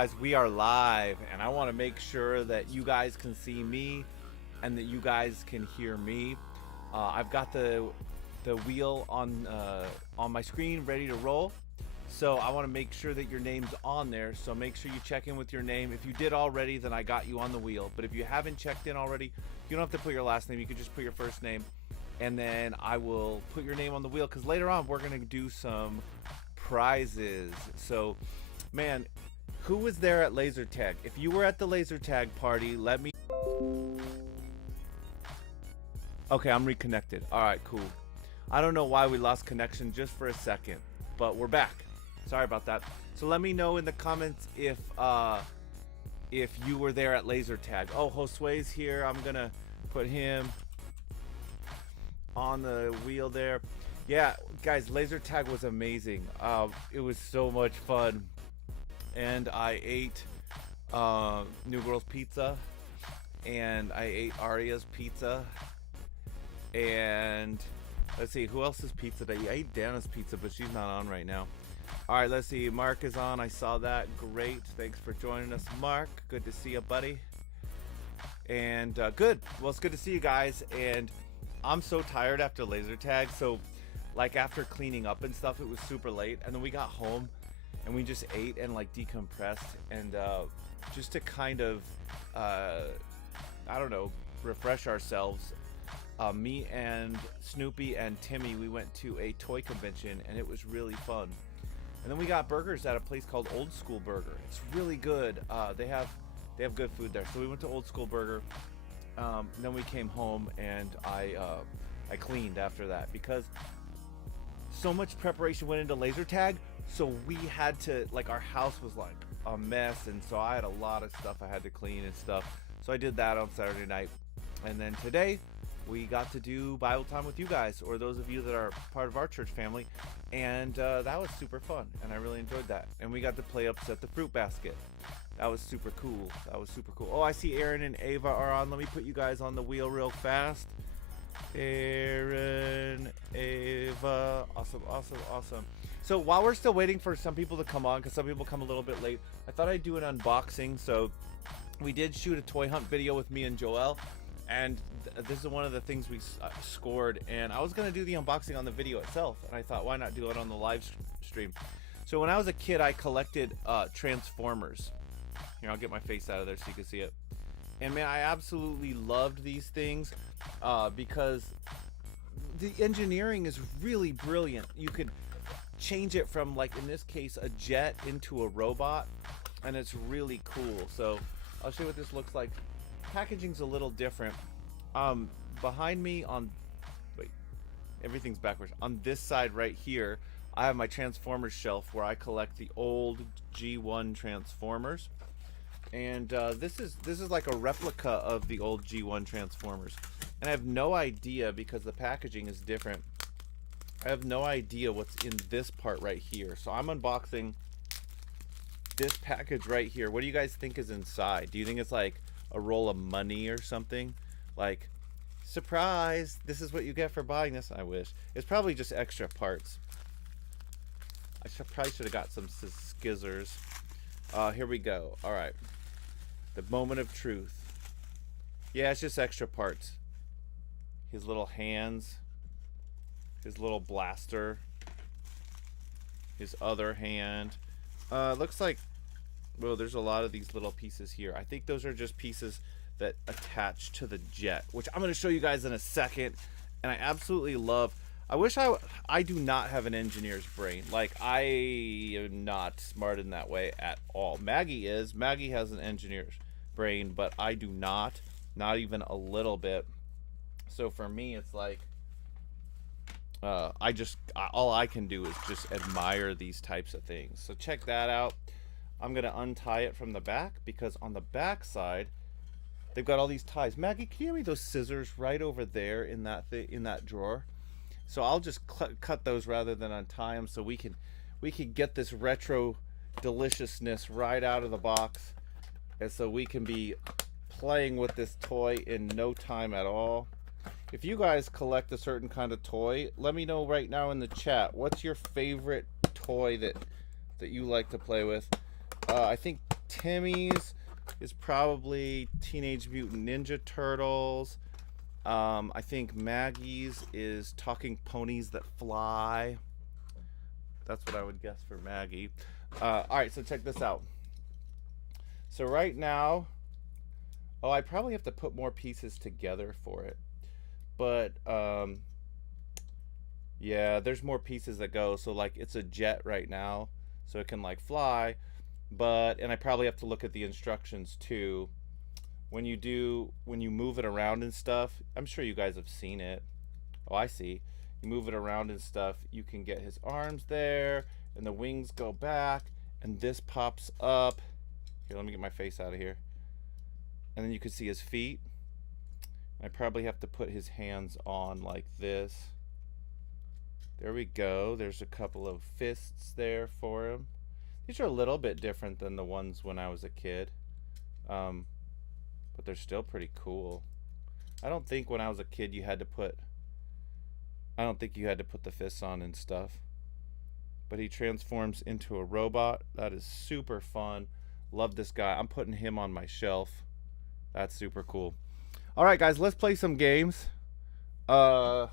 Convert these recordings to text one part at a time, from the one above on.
guys, we are live, and I want to make sure that you guys can see me and that you guys can hear me. I've got the wheel on my screen ready to roll, so I want to make sure that your name's on there. So make sure you check in with your name. If you did already, then I got you on the wheel. But if you haven't checked in already, you don't have to put your last name. You can just put your first name, and then I will put your name on the wheel, because later on we're gonna do some prizes. So, man, who was there at laser tag? If you were at the laser tag party, let me... Okay, I'm reconnected. All right, cool. I don't know why we lost connection just for a second, but we're back. Sorry about that. So let me know in the comments if you were there at laser tag. Oh, Josue's here. I'm gonna put him on the wheel there. Yeah, guys, laser tag was amazing. It was so much fun, and I ate New Girl's pizza, and I ate Aria's pizza, and let's see, who else's pizza did I eat? I ate Dana's pizza, but she's not on right now. All right, let's see. Mark is on. I saw that. Great. Thanks for joining us, Mark. Good to see you, buddy. And good. Well, it's good to see you guys. And I'm so tired after laser tag. So, like, after cleaning up and stuff, it was super late. And then we got home and we just ate and, like, decompressed. And just to kind of, I don't know, refresh ourselves. Me and Snoopy and Timmy, we went to a toy convention, and it was really fun. And then we got burgers at a place called Old School Burger. It's really good. They have good food there. So we went to Old School Burger. Then we came home, and I cleaned after that, because so much preparation went into laser tag. So we had to, like, our house was like a mess, and so I had a lot of stuff I had to clean and stuff. So I did that on Saturday night, and then today we got to do Bible time with you guys, or those of you that are part of our church family, and that was super fun, and I really enjoyed that. And we got to play Upset the Fruit Basket. That was super cool. Oh, I see Aaron and Ava are on. Let me put you guys on the wheel real fast. Aaron, Ava, awesome. So while we're still waiting for some people to come on, because some people come a little bit late, I thought I'd do an unboxing. So we did shoot a toy hunt video with me and Joel, and this is one of the things we scored, and I was going to do the unboxing on the video itself, and I thought, why not do it on the live stream? So when I was a kid, I collected Transformers. Here, I'll get my face out of there so you can see it. And man, I absolutely loved these things because the engineering is really brilliant. You could change it from, like, in this case, a jet into a robot, and it's really cool. So I'll show you what this looks like. Packaging's a little different. Behind me everything's backwards. On this side right here, I have my Transformers shelf where I collect the old G1 Transformers, and this is like a replica of the old G1 Transformers, and I have no idea, because the packaging is different, I have no idea what's in this part right here. So I'm unboxing this package right here. What do you guys think is inside? Do you think it's like a roll of money or something? Like, surprise, this is what you get for buying this. I wish. It's probably just extra parts. I probably should have got some skizzers. Here we go. All right, the moment of truth. Yeah, it's just extra parts. His little hands, his little blaster, his other hand. Looks like, well, there's a lot of these little pieces here. I think those are just pieces that attach to the jet, which I'm going to show you guys in a second. And I absolutely love, I wish I do not have an engineer's brain. Like, I am not smart in that way at all. Maggie is. Maggie has an engineer's brain, but I do not even a little bit. So for me, it's like, all I can do is just admire these types of things. So check that out. I'm gonna untie it from the back, because on the back side they've got all these ties. Maggie, can you give me those scissors right over there in that drawer? So I'll just cut those rather than untie them, so we can get this retro deliciousness right out of the box, and so we can be playing with this toy in no time at all. If you guys collect a certain kind of toy, let me know right now in the chat. What's your favorite toy that you like to play with? I think Timmy's is probably Teenage Mutant Ninja Turtles. I think Maggie's is Talking Ponies That Fly. That's what I would guess for Maggie. All right, so check this out. So right now, oh, I probably have to put more pieces together for it. But, yeah, there's more pieces that go. So, like, it's a jet right now, so it can, like, fly. But, and I probably have to look at the instructions, too. When you move it around and stuff, I'm sure you guys have seen it. Oh, I see. You move it around and stuff, you can get his arms there, and the wings go back, and this pops up. Here, let me get my face out of here. And then you can see his feet. I probably have to put his hands on like this. There we go. There's a couple of fists there for him. These are a little bit different than the ones when I was a kid. But they're still pretty cool. I don't think when I was a kid you had to put the fists on and stuff. But he transforms into a robot. That is super fun. Love this guy. I'm putting him on my shelf. That's super cool. All right, guys, let's play some games. I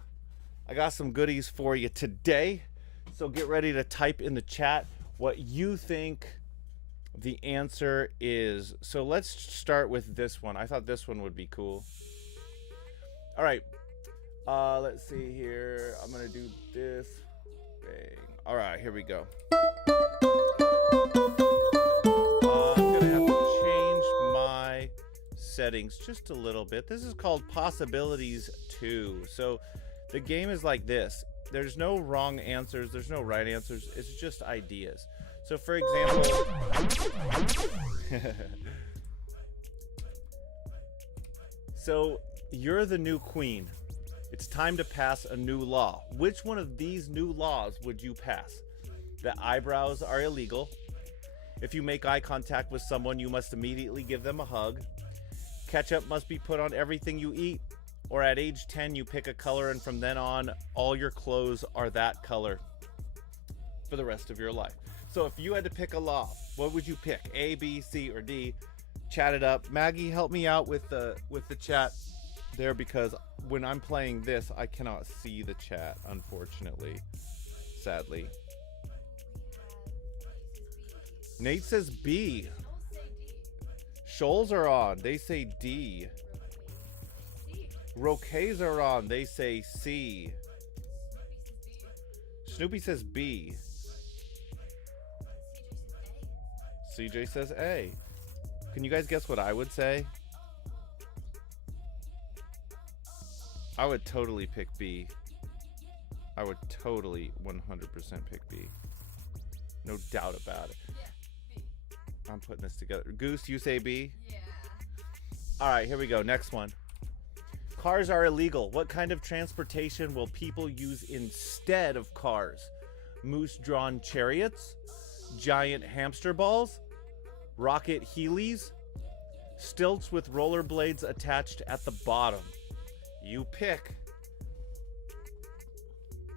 got some goodies for you today. So get ready to type in the chat what you think the answer is. So let's start with this one. I thought this one would be cool. All right. Let's see here. I'm going to do this. Bang. All right, here we go. I'm going to have to change my settings just a little bit. This is called Possibilities 2. So the game is like this. There's no wrong answers. There's no right answers. It's just ideas. So for example, so you're the new queen. It's time to pass a new law. Which one of these new laws would you pass? That eyebrows are illegal. If you make eye contact with someone, you must immediately give them a hug. Ketchup must be put on everything you eat. Or at age 10, you pick a color, and from then on, all your clothes are that color for the rest of your life. So if you had to pick a law, what would you pick? A, B, C, or D? Chat it up. Maggie, help me out with the chat there, because when I'm playing this, I cannot see the chat, unfortunately. Sadly. Nate says B. Shoals are on. They say D. Roquets are on. They say C. Snoopy says B. CJ says A. Can you guys guess what I would say? I would totally pick B. I would totally 100% pick B. No doubt about it. Yeah, B. I'm putting this together. Goose, you say B? Yeah. All right, here we go. Next one. Cars are illegal. What kind of transportation will people use instead of cars? Moose-drawn chariots? Giant hamster balls? Rocket Heelys? Stilts with rollerblades attached at the bottom? You pick.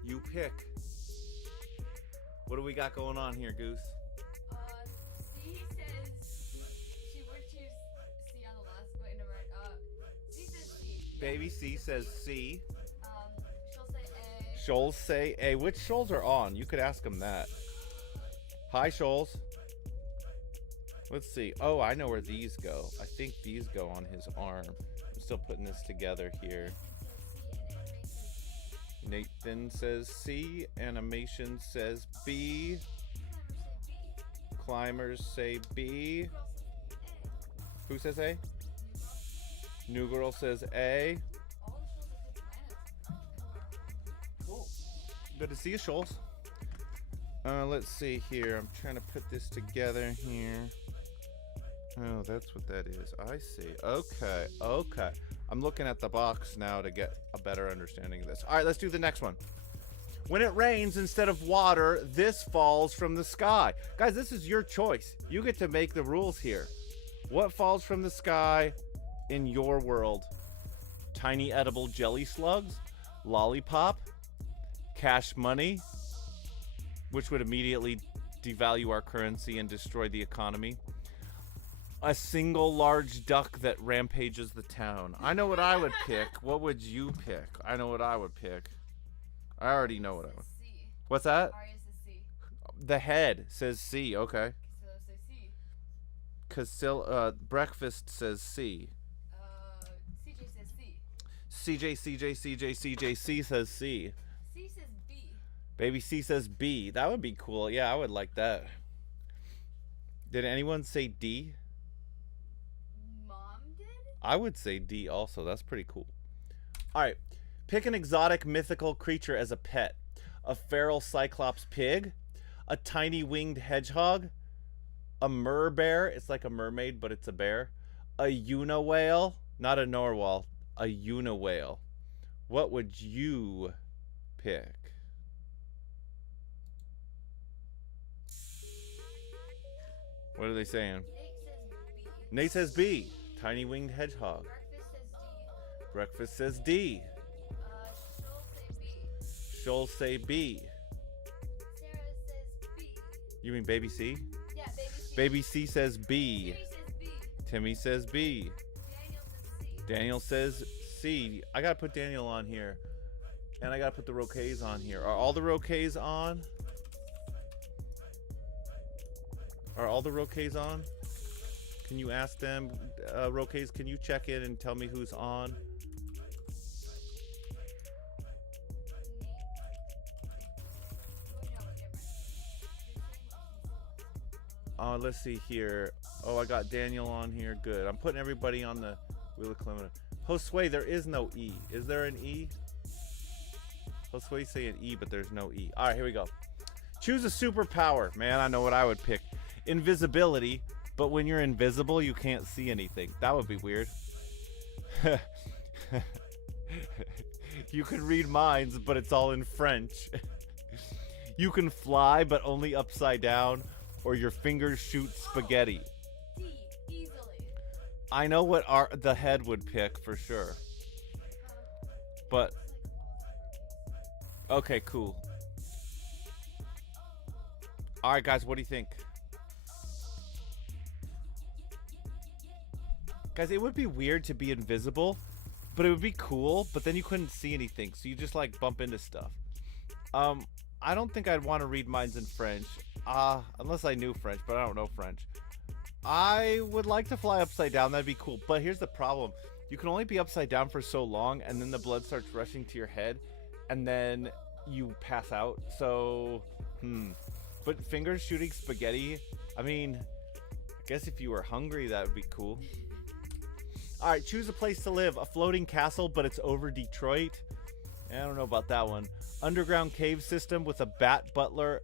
You pick. What do we got going on here, Goose? C says she would choose C on the last, wait, no, right. C says C. Baby C says C. She'll say A. Shoals say A. Which Shoals are on? You could ask them that. Hi, Shoals. Let's see. Oh, I know where these go. I think these go on his arm. I'm still putting this together here. Nathan says C. Animation says B. Climbers say B. Who says A? New Girl says A. Cool. Good to see you, Shoals. Let's see here. I'm trying to put this together here. Oh, that's what that is. I see. Okay. Okay. I'm looking at the box now to get a better understanding of this. All right, let's do the next one. When it rains, instead of water, this falls from the sky. Guys, this is your choice. You get to make the rules here. What falls from the sky in your world? Tiny edible jelly slugs? Lollipop? Cash money? Which would immediately devalue our currency and destroy the economy. A single large duck that rampages the town. I know what I would pick. What would you pick? I know what I would pick. I already know what I would. C. What's that? Aria says C. The head says C. Okay. So say C. Breakfast says C. CJ says C. CJ says C. C says B. Baby C says B. That would be cool. Yeah, I would like that. Did anyone say D? Mom did? I would say D also. That's pretty cool. All right. Pick an exotic mythical creature as a pet. A feral cyclops pig, a tiny winged hedgehog, a merbear. It's like a mermaid, but it's a bear. A uniwhale, not a narwhal, a uniwhale. What would you pick? What are they saying? Nate says B. Nate says B. Tiny winged hedgehog. Breakfast says D. Breakfast says D. She'll say B. She'll say B. Sarah says B. You mean baby C? Yeah, baby C. Baby C says B. Timmy says B. Timmy says B. Daniel says C. Daniel says C. I gotta put Daniel on here. And I gotta put the Roquets on here. Are all the Roquets on? Are all the Roquets on? Can you ask them, Roquets, can you check in and tell me who's on? Let's see here. Oh, I got Daniel on here. Good. I'm putting everybody on the Wheel of Calamity. Josue, there is no E. Is there an E? Josue saying E, but there's no E. All right, here we go. Choose a superpower. Man, I know what I would pick. Invisibility, but when you're invisible, you can't see anything. That would be weird. You can read minds, but it's all in French. You can fly, but only upside down, or your fingers shoot spaghetti. D. Easily. I know what the head would pick for sure. But okay, cool. All right, guys, what do you think? Guys, it would be weird to be invisible, but it would be cool, but then you couldn't see anything, so you just like bump into stuff. I don't think I'd want to read minds in French, unless I knew French, but I don't know French. I would like to fly upside down. That'd be cool. But here's the problem. You can only be upside down for so long, and then the blood starts rushing to your head, and then you pass out. So, But fingers shooting spaghetti, I mean, I guess if you were hungry, that would be cool. All right, choose a place to live. A floating castle, but it's over Detroit. I don't know about that one. Underground cave system with a battler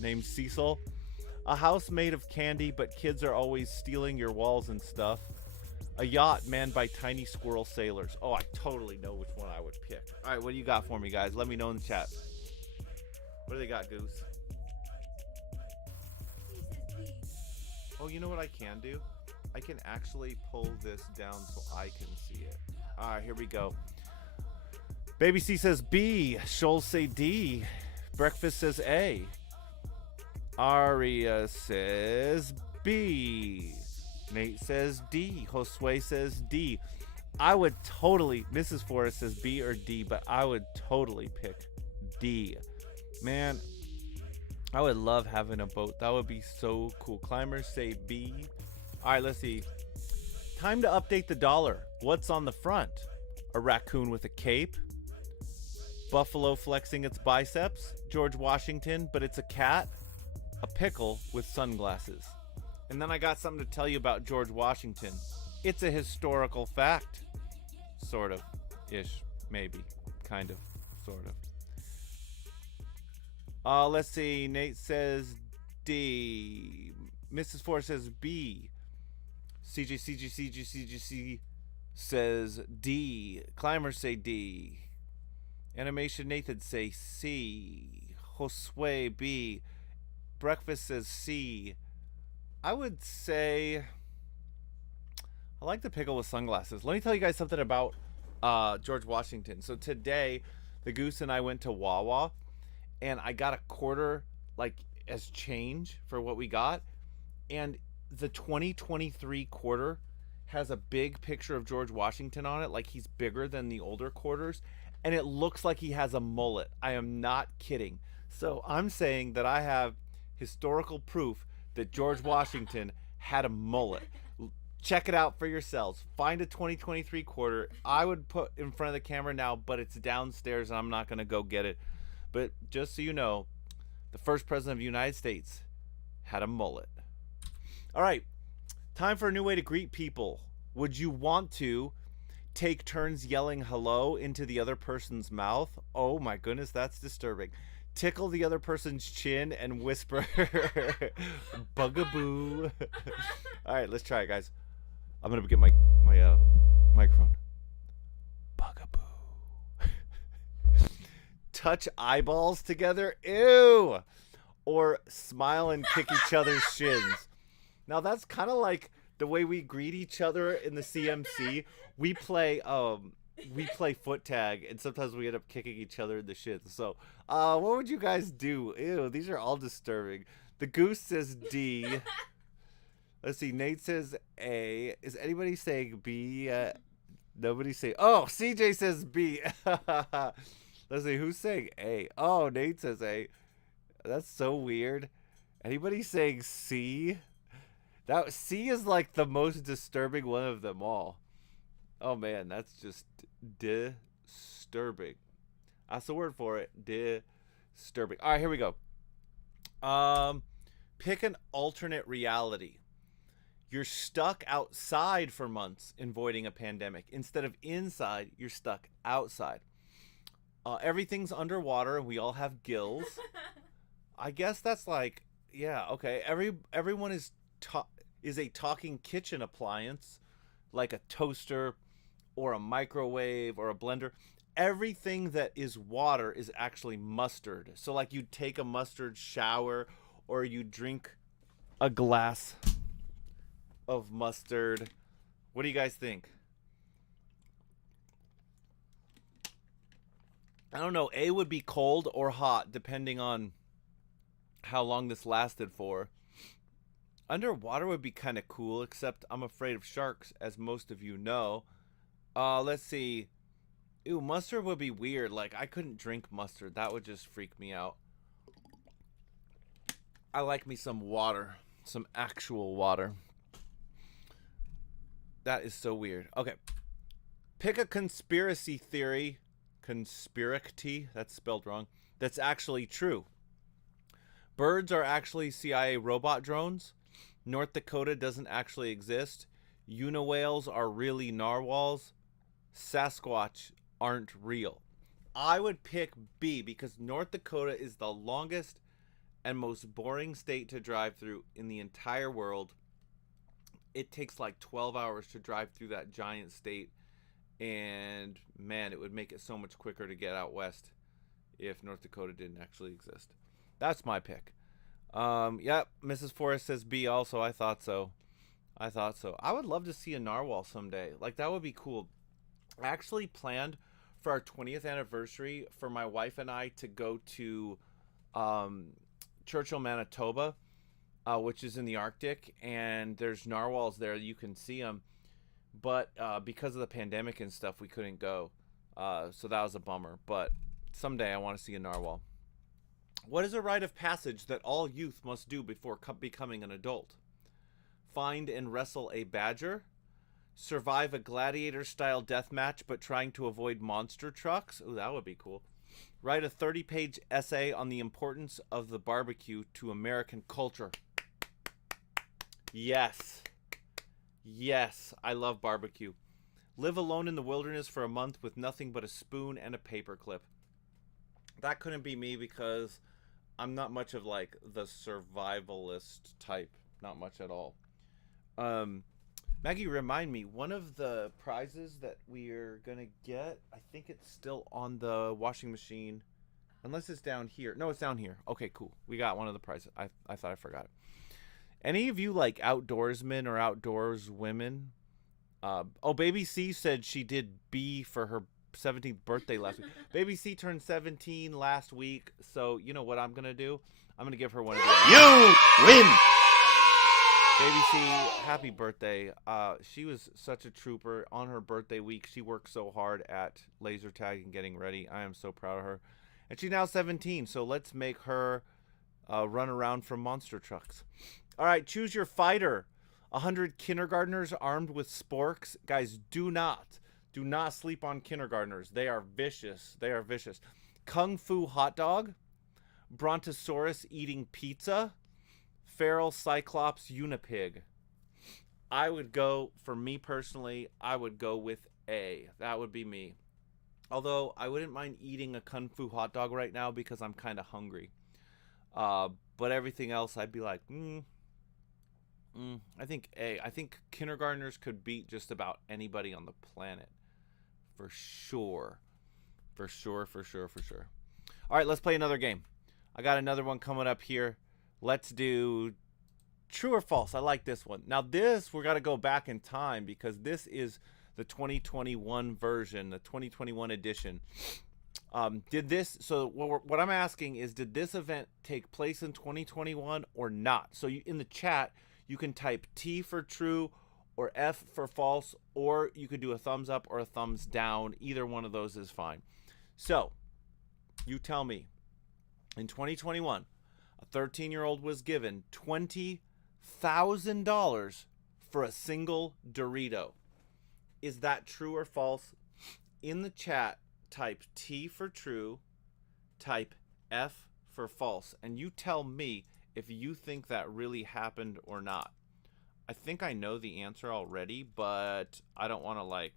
named Cecil. A house made of candy, but kids are always stealing your walls and stuff. A yacht manned by tiny squirrel sailors. Oh, I totally know which one I would pick. All right, what do you got for me, guys? Let me know in the chat. What do they got, Goose? He says B. Oh, you know what I can do? I can actually pull this down so I can see it. All right, here we go. Baby C says B. Shoals say D. Breakfast says A. Aria says B. Nate says D. Josue says D. I would totally, Mrs. Forrest says B or D, but I would totally pick D. Man, I would love having a boat. That would be so cool. Climbers say B. All right, let's see. Time to update the dollar. What's on the front? A raccoon with a cape. Buffalo flexing its biceps. George Washington, but it's a cat. A pickle with sunglasses. And then I got something to tell you about George Washington. It's a historical fact. Sort of. Ish. Maybe. Kind of. Sort of. Let's see. Nate says D. Mrs. Forrest says B. CJ says D. Climbers say D. Animation Nathan say C. Josue B. Breakfast says C. I would say I like the pickle with sunglasses. Let me tell you guys something about George Washington. So today, the Goose and I went to Wawa, and I got a quarter like as change for what we got, and the 2023 quarter has a big picture of George Washington on it, like he's bigger than the older quarters, and it looks like he has a mullet. I am not kidding. So I'm saying that I have historical proof that George Washington had a mullet. Check it out for yourselves. Find a 2023 quarter. I would put in front of the camera now, but it's downstairs and I'm not going to go get it. But just so you know, the first president of the United States had a mullet. All right, time for a new way to greet people. Would you want to take turns yelling hello into the other person's mouth? Oh my goodness, that's disturbing. Tickle the other person's chin and whisper, bugaboo. All right, let's try it, guys. I'm going to get my microphone. Bugaboo. Touch eyeballs together? Ew. Or smile and kick each other's shins. Now that's kind of like the way we greet each other in the CMC. We play foot tag, and sometimes we end up kicking each other in the shins. So, what would you guys do? Ew, these are all disturbing. The Goose says D. Let's see. Nate says A. Is anybody saying B? Nobody's saying. Oh, CJ says B. Let's see. Who's saying A? Oh, Nate says A. That's so weird. Anybody saying C? That C is like the most disturbing one of them all. Oh man, that's just disturbing. That's the word for it. Disturbing. All right, here we go. Pick an alternate reality. You're stuck outside for months avoiding a pandemic. Instead of inside, you're stuck outside. Everything's underwater and we all have gills. I guess that's like, yeah, okay. Everyone is a talking kitchen appliance, like a toaster or a microwave or a blender. Everything that is water is actually mustard. So like you take a mustard shower or you drink a glass of mustard. What do you guys think? I don't know. A would be cold or hot depending on how long this lasted for. Underwater would be kind of cool, except I'm afraid of sharks, as most of you know. Let's see. Ew, mustard would be weird. Like, I couldn't drink mustard. That would just freak me out. I like me some water. Some actual water. That is so weird. Okay. Pick a conspiracy theory. Conspiracy? That's spelled wrong. That's actually true. Birds are actually CIA robot drones. North Dakota doesn't actually exist. Uniwhales are really narwhals. Sasquatch aren't real. I would pick B because North Dakota is the longest and most boring state to drive through in the entire world. It takes like 12 hours to drive through that giant state. And man, it would make it so much quicker to get out west if North Dakota didn't actually exist. That's my pick. Yep, Mrs. Forrest says B also. I thought so. I would love to see a narwhal someday. Like, that would be cool. I actually planned for our 20th anniversary for my wife and I to go to Churchill, Manitoba, which is in the Arctic, and there's narwhals there. You can see them. But because of the pandemic and stuff, we couldn't go. So that was a bummer. But someday I want to see a narwhal. What is a rite of passage that all youth must do before becoming an adult? Find and wrestle a badger. Survive a gladiator-style death match but trying to avoid monster trucks. Ooh, that would be cool. Write a 30-page essay on the importance of the barbecue to American culture. Yes. Yes, I love barbecue. Live alone in the wilderness for a month with nothing but a spoon and a paperclip. That couldn't be me because I'm not much of like the survivalist type. Not much at all. Maggie, remind me, one of the prizes that we're gonna get, I think it's still on the washing machine. Unless it's down here. No, it's down here. Okay, cool. We got one of the prizes. I thought I forgot it. Any of you like outdoorsmen or outdoors women? Baby C said she did B for her 17th birthday last week. Baby C turned 17 last week, so you know what I'm gonna do? I'm gonna give her one of these. You win! Baby C, happy birthday. She was such a trooper on her birthday week. She worked so hard at laser tag and getting ready. I am so proud of her. And she's now 17, so let's make her run around from monster trucks. All right, choose your fighter. 100 kindergartners armed with sporks. Guys, do not sleep on kindergartners. They are vicious. They are vicious. Kung Fu hot dog. Brontosaurus eating pizza. Feral Cyclops Unipig. I would go, for me personally, I would go with A. That would be me. Although, I wouldn't mind eating a Kung Fu hot dog right now because I'm kind of hungry. But everything else, I'd be like, I think A. I think kindergartners could beat just about anybody on the planet. For sure. For sure. All right, let's play another game. I got another one coming up here. Let's do true or false. I like this one. Now this, we're going to go back in time because this is the 2021 version, the 2021 edition. What I'm asking is, did this event take place in 2021 or not? So in the chat, you can type T for true or F for false, or you could do a thumbs up or a thumbs down. Either one of those is fine. So you tell me, in 2021, a 13-year-old was given $20,000 for a single Dorito. Is that true or false? In the chat, type T for true, type F for false, and you tell me if you think that really happened or not. I think I know the answer already, but I don't want to let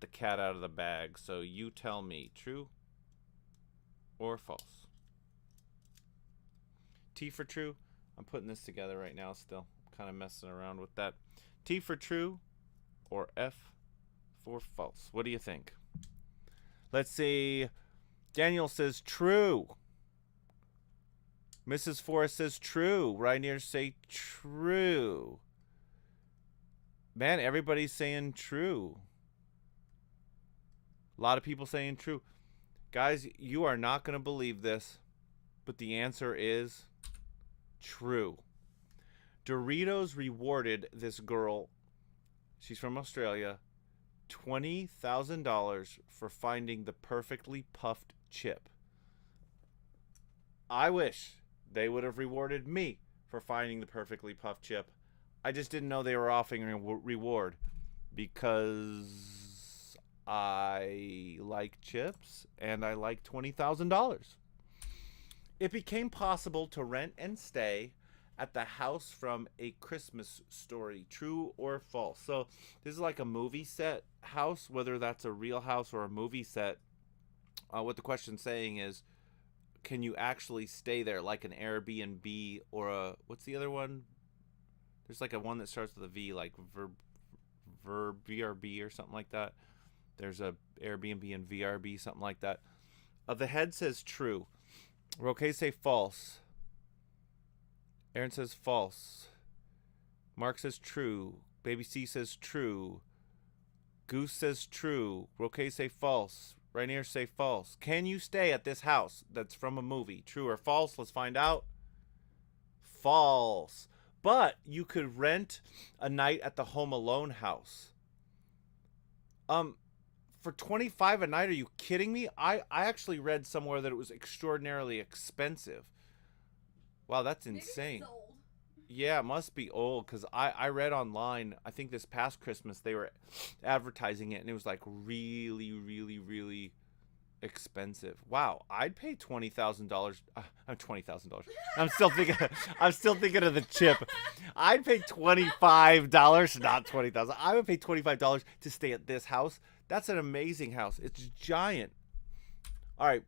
the cat out of the bag. So you tell me, true or false? T for true. I'm putting this together right now still. I'm kind of messing around with that. T for true or F for false? What do you think? Let's see. Daniel says true. Mrs. Forrest says true. Rainier say true. Man, everybody's saying true. A lot of people saying true. Guys, you are not going to believe this, but the answer is true. Doritos rewarded this girl, she's from Australia, $20,000 for finding the perfectly puffed chip. I wish they would have rewarded me for finding the perfectly puffed chip. I just didn't know they were offering a reward because I like chips and I like $20,000. It became possible to rent and stay at the house from A Christmas Story. True or false? So this is like a movie set house, whether that's a real house or a movie set. What the question's saying is, can you actually stay there like an Airbnb or a, what's the other one? There's like a one that starts with a V, like VRB or something like that. There's a Airbnb and VRB, something like that. The head says true. Roque say false. Aaron says false. Mark says true. Baby C says true. Goose says true. Roque say false. Rainier say false. Can you stay at this house that's from a movie? True or false? Let's find out. False. But you could rent a night at the Home Alone house. For $25 a night, are you kidding me? I actually read somewhere that it was extraordinarily expensive. Wow, that's insane. Maybe it's old. Yeah, it must be old because I read online, I think this past Christmas, they were advertising it and it was like really, really, really expensive. Wow, I'd pay $20,000. $20,000. I'm still thinking of the chip. I'd pay $25, not $20,000. I would pay $25 to stay at this house. That's an amazing house. It's giant. All right.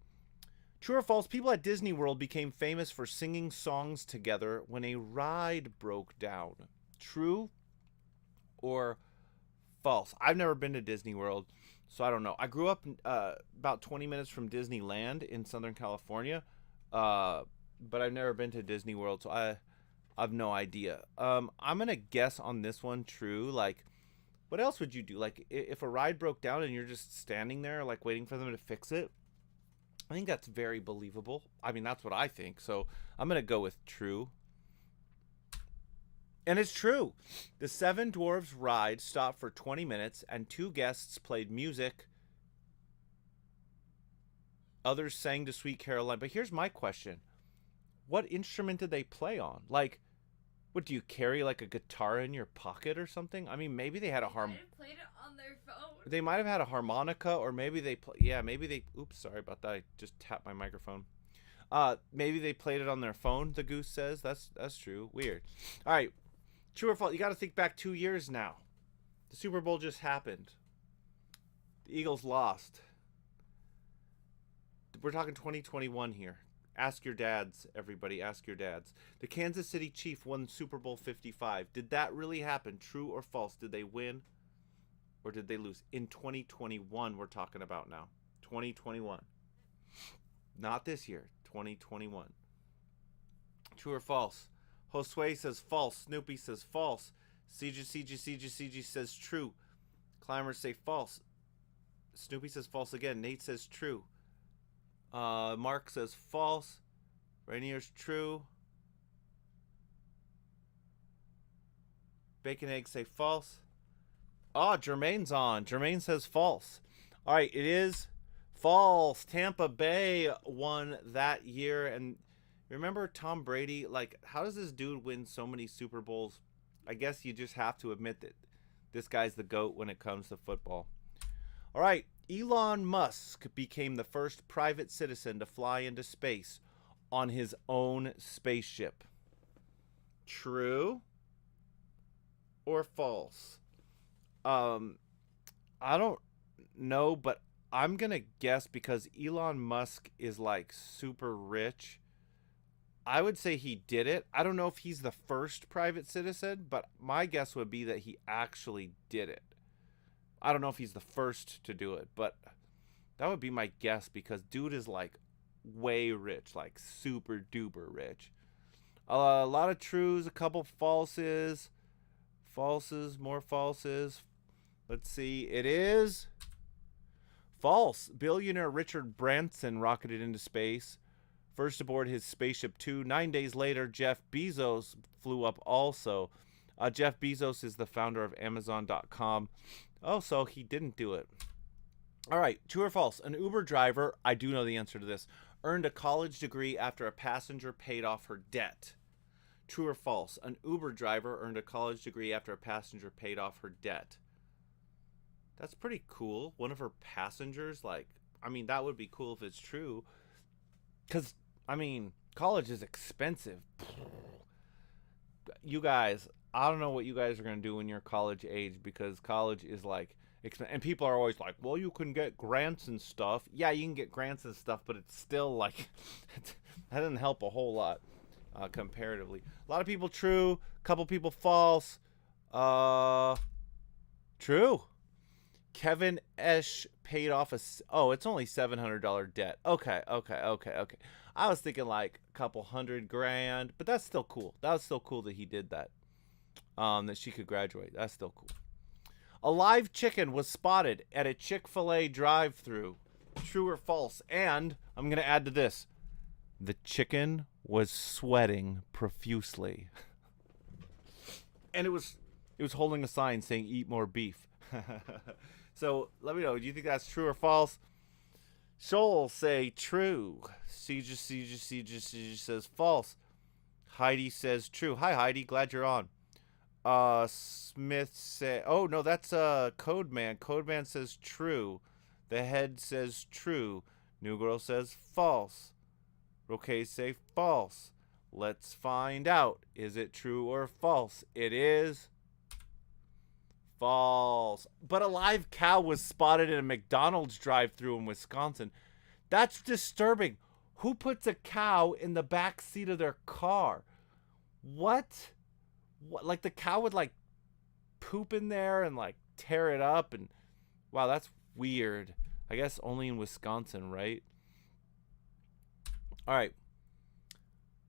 True or false? People at Disney World became famous for singing songs together when a ride broke down. True or false? I've never been to Disney World, so I don't know. I grew up about 20 minutes from Disneyland in Southern California, but I've never been to Disney World, so I have no idea. I'm going to guess on this one true. Like, what else would you do? Like, if a ride broke down and you're just standing there, like, waiting for them to fix it, I think that's very believable. I mean, that's what I think. So I'm going to go with true. And it's true. The Seven Dwarves ride stopped for 20 minutes, and 2 guests played music. Others sang to Sweet Caroline. But here's my question. What instrument did they play on? Like, what, do you carry like a guitar in your pocket or something? I mean, maybe they had a They might have played it on their phone. They might have had a harmonica, or maybe they maybe they oops, sorry about that. I just tapped my microphone. Maybe they played it on their phone, the goose says. That's true. Weird. All right. True or false? You got to think back 2 years now. The Super Bowl just happened. The Eagles lost. We're talking 2021 here. Ask your dads, everybody. Ask your dads. The Kansas City Chiefs won Super Bowl 55. Did that really happen? True or false? Did they win or did they lose? In 2021, we're talking about now. 2021. Not this year. 2021. True or false? Josue says false. Snoopy says false. CG says true. Climbers say false. Snoopy says false again. Nate says true. Mark says false. Rainier's true. Bacon Eggs say false. Oh, Jermaine's on. Jermaine says false. All right, it is false. Tampa Bay won that year. And remember Tom Brady? Like, how does this dude win so many Super Bowls? I guess you just have to admit that this guy's the GOAT when it comes to football. All right, Elon Musk became the first private citizen to fly into space on his own spaceship. True or false? I don't know, but I'm going to guess because Elon Musk is like super rich. I would say he did it. I don't know if he's the first private citizen, but my guess would be that he actually did it. I don't know if he's the first to do it, but that would be my guess because dude is like way rich, like super duper rich. A lot of trues, a couple falses. Falses, more falses. Let's see. It is false. Billionaire Richard Branson rocketed into space, first aboard his Spaceship Two. 9 days later, Jeff Bezos flew up also. Jeff Bezos is the founder of Amazon.com. Oh, so he didn't do it. All right, true or false? An Uber driver, I do know the answer to this, earned a college degree after a passenger paid off her debt. True or false? An Uber driver earned a college degree after a passenger paid off her debt. That's pretty cool. One of her passengers, like, I mean, that would be cool if it's true. Because, I mean, college is expensive. You guys, I don't know what you guys are going to do when you're college age because college is like, and people are always like, well, you can get grants and stuff. Yeah, you can get grants and stuff, but it's still like, that doesn't help a whole lot comparatively. A lot of people true, a couple people false. True. Kevin Esch paid off it's only $700 debt. Okay. I was thinking like a couple $100,000, but that's still cool. That was still cool that he did that. That she could graduate. That's still cool. A live chicken was spotted at a Chick-fil-A drive-thru. True or false? And I'm going to add to this. The chicken was sweating profusely. And it was holding a sign saying eat more beef. So let me know. Do you think that's true or false? Shoal say true. CJ says false. Heidi says true. Hi Heidi, glad you're on. Smith say, oh no, that's Code Man. Code Man says true. The Head says true. New Girl says false. Roque say false. Let's find out. Is it true or false? It is false. But a live cow was spotted in a McDonald's drive-thru in Wisconsin. That's disturbing. Who puts a cow in the back seat of their car? What? Like the cow would like poop in there and like tear it up and wow, that's weird. I guess only in Wisconsin, right? All right.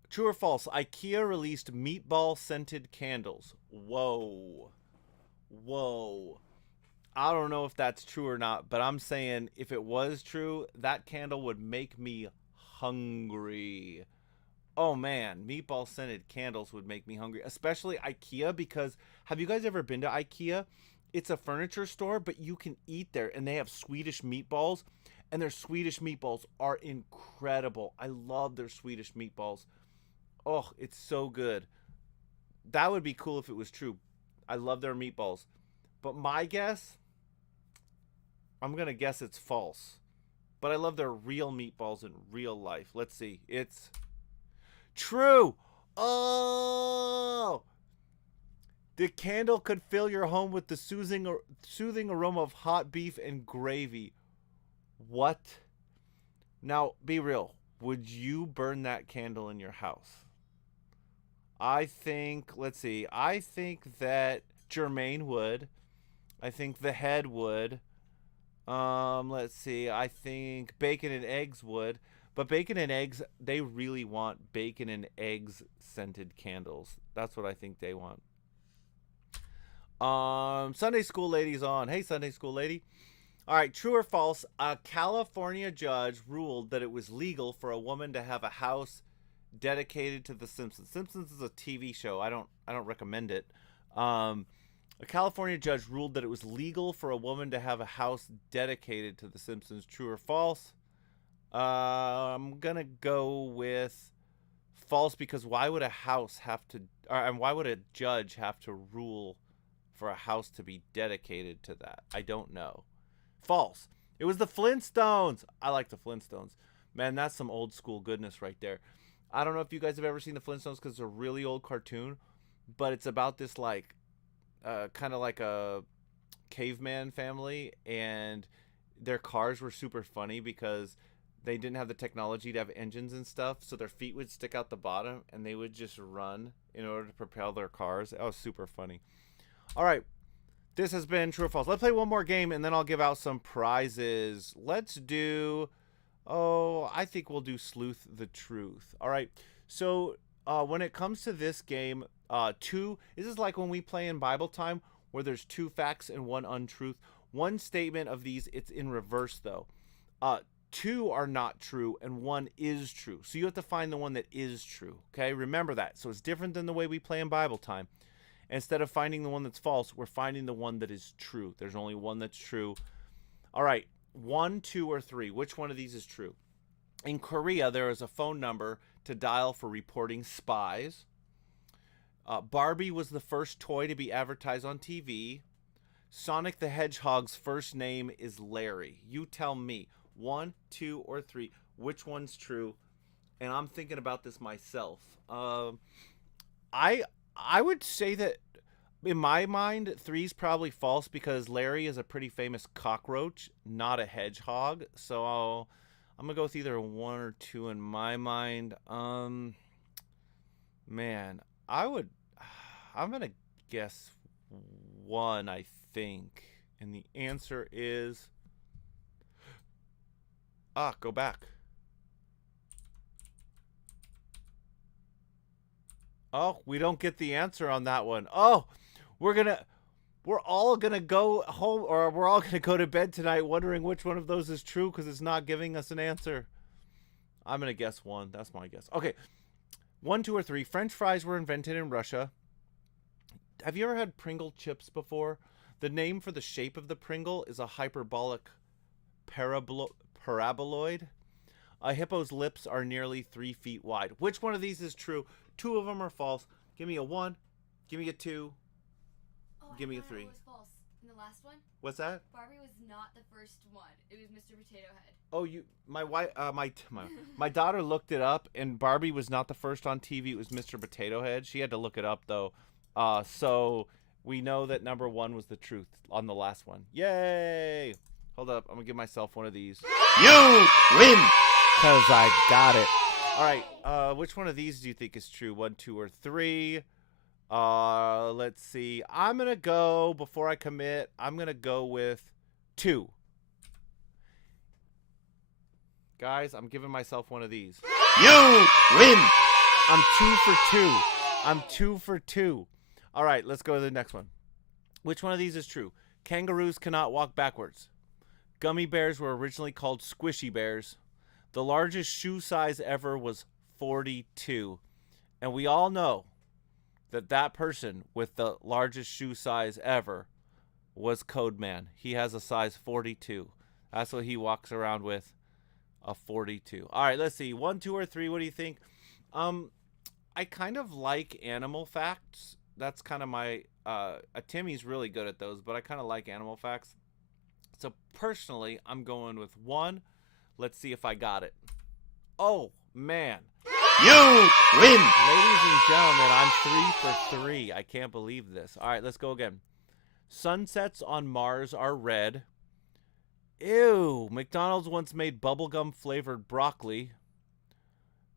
True or false? IKEA released meatball scented candles. Whoa. I don't know if that's true or not, but I'm saying if it was true, that candle would make me hungry. Oh man, meatball scented candles would make me hungry, especially IKEA, because have you guys ever been to IKEA? It's a furniture store, but you can eat there, and they have Swedish meatballs, and their Swedish meatballs are incredible. I love their Swedish meatballs. Oh, it's so good. That would be cool if it was true. I love their meatballs. But my guess, I'm going to guess it's false. But I love their real meatballs in real life. Let's see. It's true. Oh! The candle could fill your home with the soothing aroma of hot beef and gravy. What? Now, be real. Would you burn that candle in your house? I think, let's see. I think that Jermaine would. I think the head would. Let's see. I think bacon and eggs would. But bacon and eggs, they really want bacon and eggs scented candles. That's what I think they want. Sunday school lady's on. Hey, Sunday school lady. All right, true or false? A California judge ruled that it was legal for a woman to have a house dedicated to The Simpsons. Simpsons is a TV show. I don't recommend it. A California judge ruled that it was legal for a woman to have a house dedicated to The Simpsons. True or false? I'm gonna go with false, because why would a house have to, and why would a judge have to rule for a house to be dedicated to that? I don't know. False. It was the Flintstones. I like the Flintstones. Man, that's some old school goodness right there. I don't know if you guys have ever seen the Flintstones, because it's a really old cartoon, but it's about this like kind of like a caveman family, and their cars were super funny because they didn't have the technology to have engines and stuff, so their feet would stick out the bottom and they would just run in order to propel their cars. That was super funny. All right, this has been True or False. Let's play one more game and then I'll give out some prizes. Let's do, I think we'll do Sleuth the Truth. All right, so when it comes to this game, this is like when we play in Bible time, where there's 2 facts and 1 untruth. One statement of these, it's in reverse though. 2 are not true and 1 is true. So you have to find the one that is true. Okay, remember that. So it's different than the way we play in Bible time. Instead of finding the one that's false, we're finding the one that is true. There's only one that's true. All right, 1, 2, or 3. Which one of these is true? In Korea, there is a phone number to dial for reporting spies. Barbie was the first toy to be advertised on TV. Sonic the Hedgehog's first name is Larry. You tell me. 1, 2, or 3. Which one's true? And I'm thinking about this myself. I would say that in my mind, 3's probably false, because Larry is a pretty famous cockroach, not a hedgehog. So I'm gonna go with either 1 or 2 in my mind. Man, I'm gonna guess 1, I think, and the answer is go back. Oh, we don't get the answer on that one. Oh, we're all gonna go home, or we're all gonna go to bed tonight wondering which one of those is true, because it's not giving us an answer. I'm gonna guess 1. That's my guess. Okay, 1, 2, or 3. French fries were invented in Russia. Have you ever had Pringle chips before? The name for the shape of the Pringle is a hyperbolic paraboloid. A hippo's lips are nearly 3 feet wide. Which one of these is true? 2 of them are false. Give me a 1. Give me a 2. Give me a 3. It was false in the last one. What's that? Barbie was not the first one. It was Mr. Potato Head. Oh, my daughter looked it up, and Barbie was not the first on TV. It was Mr. Potato Head. She had to look it up though. So we know that number 1 was the truth on the last one. Yay! Hold up, I'm gonna give myself one of these. You win! Cause I got it. All right, which one of these do you think is true? 1, 2, or 3? Let's see. I'm gonna go, before I commit, I'm gonna go with 2. Guys, I'm giving myself one of these. You win! I'm 2 for 2. I'm 2 for 2. All right, let's go to the next one. Which one of these is true? Kangaroos cannot walk backwards. Gummy bears were originally called squishy bears. The largest shoe size ever was 42. And we all know that that person with the largest shoe size ever was Codeman. He has a size 42. That's what he walks around with, a 42. All right, let's see. 1, 2, or 3. What do you think? I kind of like animal facts. That's kind of my Timmy's really good at those, but I kind of like animal facts. So personally, I'm going with 1. Let's see if I got it. Oh, man. You win. Ladies and gentlemen, I'm 3 for 3. I can't believe this. All right, let's go again. Sunsets on Mars are red. Ew. McDonald's once made bubblegum flavored broccoli.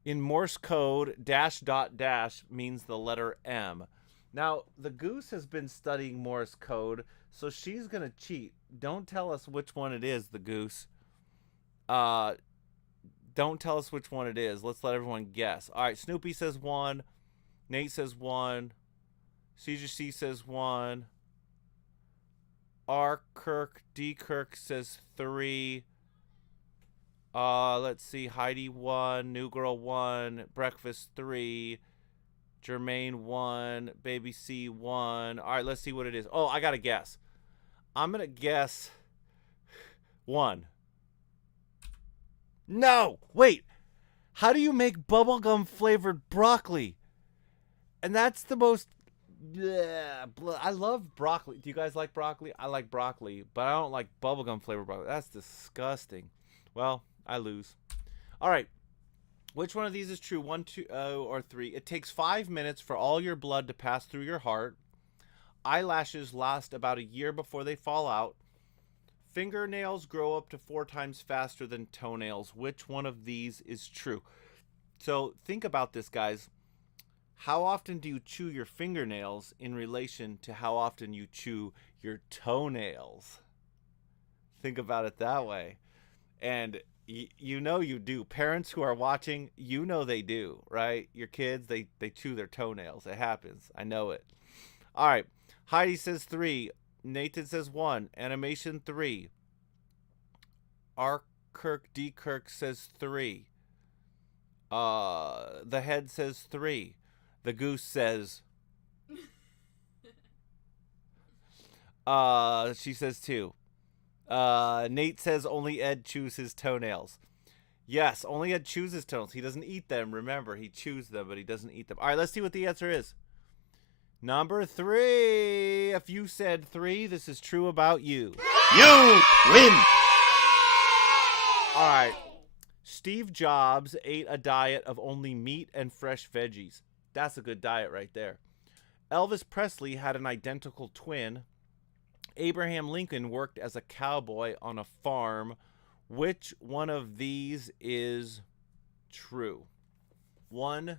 In Morse code, dash dot dash means the letter M. Now, the goose has been studying Morse code, so she's going to cheat. Don't tell us which one it is, the goose. Don't tell us which one it is. Let's let everyone guess. All right, Snoopy says 1. Nate says 1. CGC says 1. R. Kirk, D. Kirk says 3. Let's see. Heidi 1. New Girl 1. Breakfast 3. Jermaine 1. Baby C 1. All right, let's see what it is. Oh, I got to guess. I'm going to guess 1. No! Wait! How do you make bubblegum flavored broccoli? And that's the most... I love broccoli. Do you guys like broccoli? I like broccoli, but I don't like bubblegum flavored broccoli. That's disgusting. Well, I lose. All right. Which one of these is true? 1, 2, or 3? It takes 5 minutes for all your blood to pass through your heart. Eyelashes last about a year before they fall out. Fingernails grow up to 4 times faster than toenails. Which one of these is true? So think about this, guys. How often do you chew your fingernails in relation to how often you chew your toenails? Think about it that way. And you know you do. Parents who are watching, you know they do, right? Your kids, they chew their toenails. It happens. I know it. All right. Heidi says 3. Nathan says 1. Animation 3. R. Kirk D. Kirk says 3. The head says 3. The goose says she says 2. Nate says only Ed chews his toenails. Yes, only Ed chews his toenails. He doesn't eat them. Remember, he chews them, but he doesn't eat them. All right, let's see what the answer is. Number 3. If you said 3, this is true about you. You win. All right. Steve Jobs ate a diet of only meat and fresh veggies. That's a good diet right there. Elvis Presley had an identical twin. Abraham Lincoln worked as a cowboy on a farm. Which one of these is true? 1,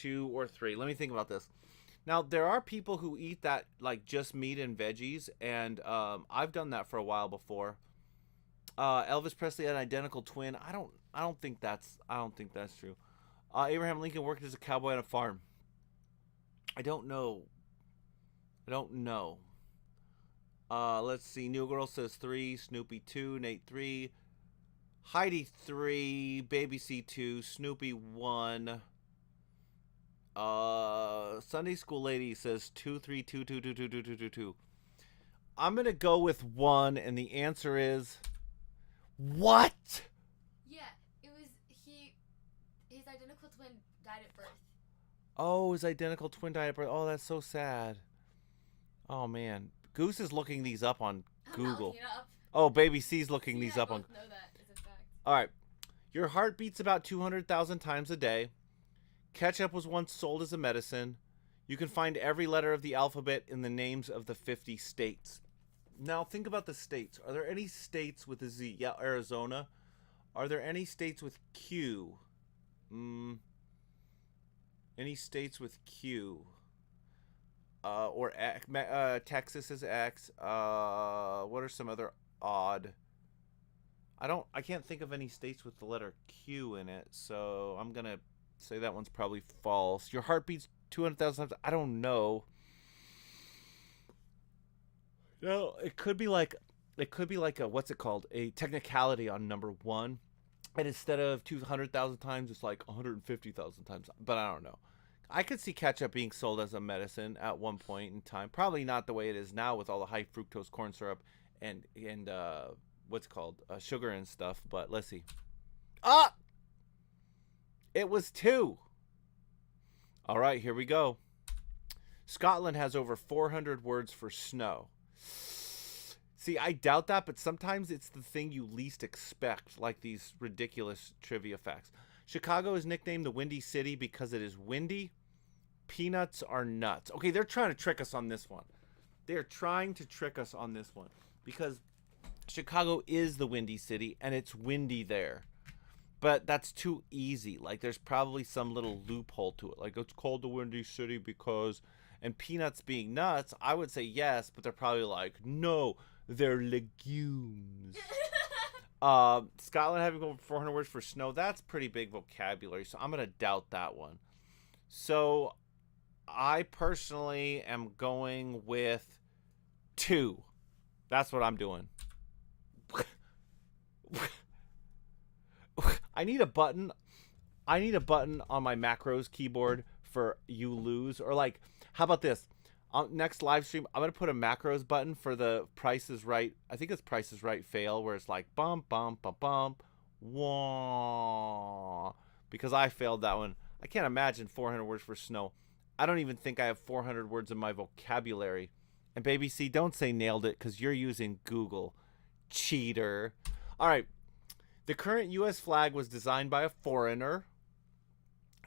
2, or 3? Let me think about this. Now, there are people who eat that like just meat and veggies, and I've done that for a while before. Elvis Presley had an identical twin. I don't think that's true. Abraham Lincoln worked as a cowboy on a farm. I don't know. Let's see. New Girl says 3. Snoopy 2. Nate 3. Heidi 3. Baby C 2. Snoopy 1. Sunday School Lady says 2, 3, 2, 2, 2, 2, 2, 2, 2, 2. I'm gonna go with 1, and the answer is what? Yeah, it was his identical twin died at birth. Oh, his identical twin died at birth. Oh, that's so sad. Oh man, Goose is looking these up on Google. Oh, Baby C's looking these up on. Know that is a fact. All right, your heart beats about 200,000 times a day. Ketchup was once sold as a medicine. You can find every letter of the alphabet in the names of the 50 states. Now, think about the states. Are there any states with a Z? Yeah, Arizona. Are there any states with Q? Any states with Q? Or X, Texas is X. What are some other odd? I can't think of any states with the letter Q in it, so I'm gonna say that one's probably false. Your heart beats 200,000 times. I don't know. No, it could be like a what's it called? A technicality on number 1. And instead of 200,000 times, it's like 150,000 times. But I don't know. I could see ketchup being sold as a medicine at one point in time. Probably not the way it is now with all the high fructose corn syrup and what's it called sugar and stuff. But let's see. Ah, it was 2. All right, here we go. Scotland has over 400 words for snow. See, I doubt that, but sometimes it's the thing you least expect, like these ridiculous trivia facts. Chicago is nicknamed the Windy City because it is windy. Peanuts are nuts. Okay, they're trying to trick us on this one. They're trying to trick us on this one because Chicago is the Windy City and it's windy there. But that's too easy. Like, there's probably some little loophole to it. Like, it's called the Windy City because... And peanuts being nuts, I would say yes, but they're probably like, no, they're legumes. Scotland having over 400 words for snow, that's pretty big vocabulary, so I'm going to doubt that one. So I personally am going with 2. That's what I'm doing. I need a button. I need a button on my macros keyboard for you lose. Or like, how about this? Next live stream, I'm going to put a macros button for the Price is Right. I think it's Price is Right fail, where it's like bump, bump, bump, bump, wah. Because I failed that one. I can't imagine 400 words for snow. I don't even think I have 400 words in my vocabulary. And baby C, don't say nailed it because you're using Google. Cheater. All right. The current U.S. flag was designed by a foreigner.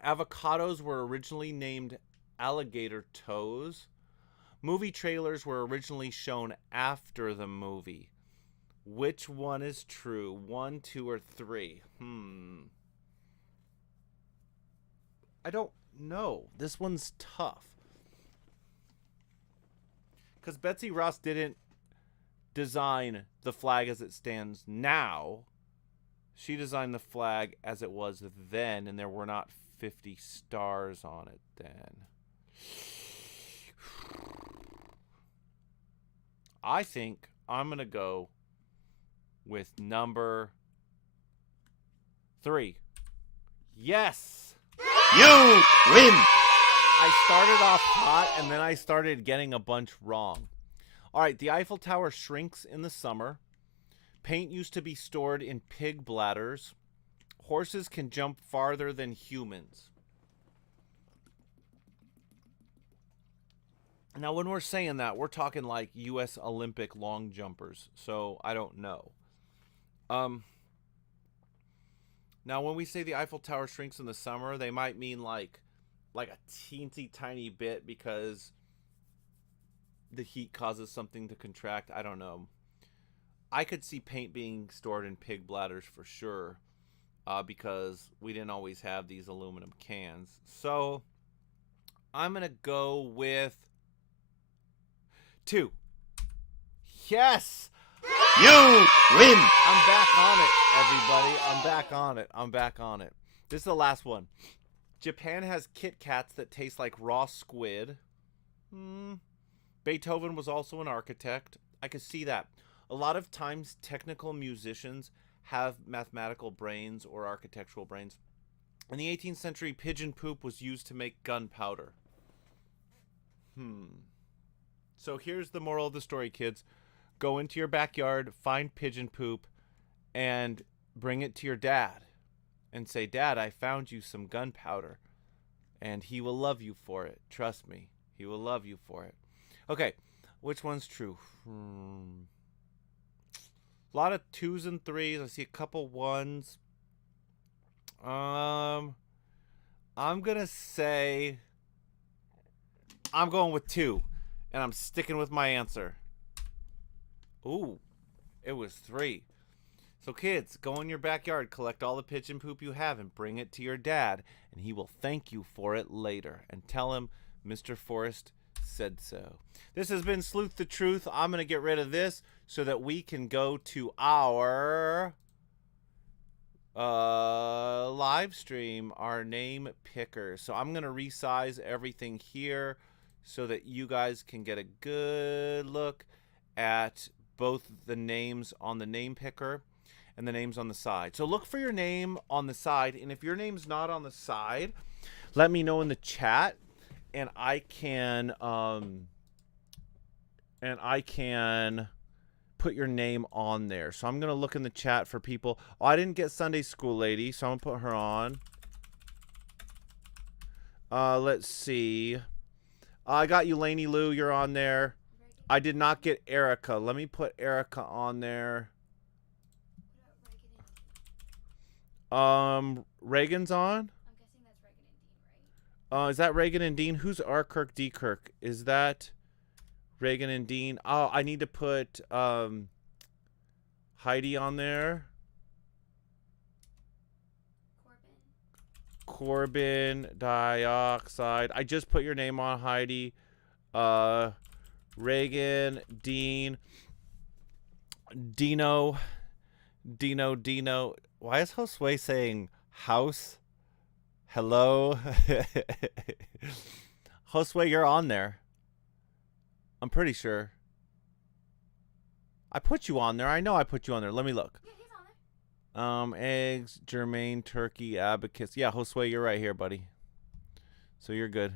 Avocados were originally named alligator toes. Movie trailers were originally shown after the movie. Which one is true? 1, 2, or 3? I don't know. This one's tough. Because Betsy Ross didn't design the flag as it stands now. She designed the flag as it was then, and there were not 50 stars on it then. I think I'm going to go with number 3. Yes! You win! I started off hot, and then I started getting a bunch wrong. All right, the Eiffel Tower shrinks in the summer. Paint used to be stored in pig bladders. Horses can jump farther than humans. Now, when we're saying that, we're talking like U.S. Olympic long jumpers. So, I don't know. Now, when we say the Eiffel Tower shrinks in the summer, they might mean like a teensy tiny bit because the heat causes something to contract. I don't know. I could see paint being stored in pig bladders for sure because we didn't always have these aluminum cans. So I'm going to go with 2. Yes! You win! I'm back on it, everybody. I'm back on it. This is the last one. Japan has Kit Kats that taste like raw squid. Beethoven was also an architect. I could see that. A lot of times, technical musicians have mathematical brains or architectural brains. In the 18th century, pigeon poop was used to make gunpowder. So here's the moral of the story, kids. Go into your backyard, find pigeon poop, and bring it to your dad. And say, Dad, I found you some gunpowder. And he will love you for it. Trust me. He will love you for it. Okay, which one's true? A lot of 2s and 3s. I see a couple 1s. I'm gonna say I'm going with 2, and I'm sticking with my answer. Ooh, it was 3. So kids, go in your backyard, collect all the pigeon poop you have, and bring it to your dad, and he will thank you for it later. And tell him Mr. Forrest said so. This has been Sleuth the Truth. I'm going to get rid of this so that we can go to our live stream, our name picker. So I'm going to resize everything here so that you guys can get a good look at both the names on the name picker. and the name's on the side. So look for your name on the side, and if your name's not on the side, let me know in the chat, and I can put your name on there. So I'm gonna look in the chat for people. Oh, I didn't get Sunday School Lady, so I'm gonna put her on. Let's see. I got you, Lainey Lou. You're on there. I did not get Erica. Let me put Erica on there. Reagan's on. I'm guessing that's Reagan and Dean, right? Is that Reagan and Dean? Who's R. Kirk D. Kirk? Is that Reagan and Dean? Oh, I need to put Heidi on there. Corbin Dioxide. I just put your name on, Heidi. Reagan, Dean, Dino. Why is Josue saying house? Hello? Josue, you're on there. I'm pretty sure. I put you on there. I know I put you on there. Let me look. Yeah, he's on there. Eggs, Jermaine, Turkey, Abacus. Yeah, Josue, you're right here, buddy. So you're good.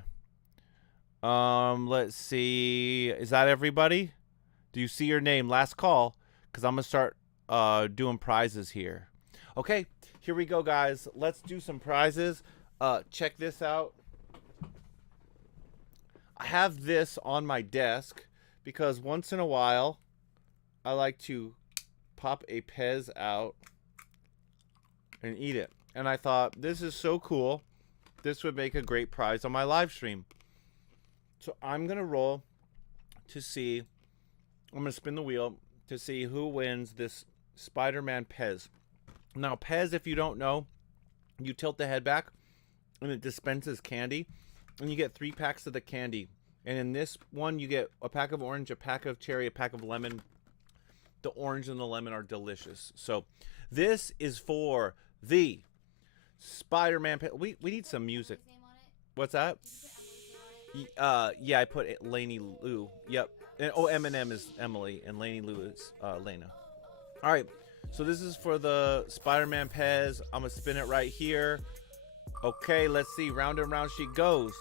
Let's see. Is that everybody? Do you see your name? Last call, because I'm going to start doing prizes here. Okay, here we go, guys. Let's do some prizes. Check this out. I have this on my desk because once in a while, I like to pop a Pez out and eat it. And I thought, this is so cool. This would make a great prize on my live stream. So I'm going to roll to see, I'm going to spin the wheel to see who wins this Spider-Man Pez. Now, Pez, if you don't know, you tilt the head back and it dispenses candy. And you get 3 packs of the candy. And in this one, you get a pack of orange, a pack of cherry, a pack of lemon. The orange and the lemon are delicious. So this is for the Spider-Man Pez. We need some music. What's that? Yeah, I put Lainey Lou. Yep. And, oh, Eminem is Emily, and Lainey Lou is Lena. All right. So this is for the Spider-Man Pez. I'm gonna spin it right here. Okay, let's see. Round and round she goes.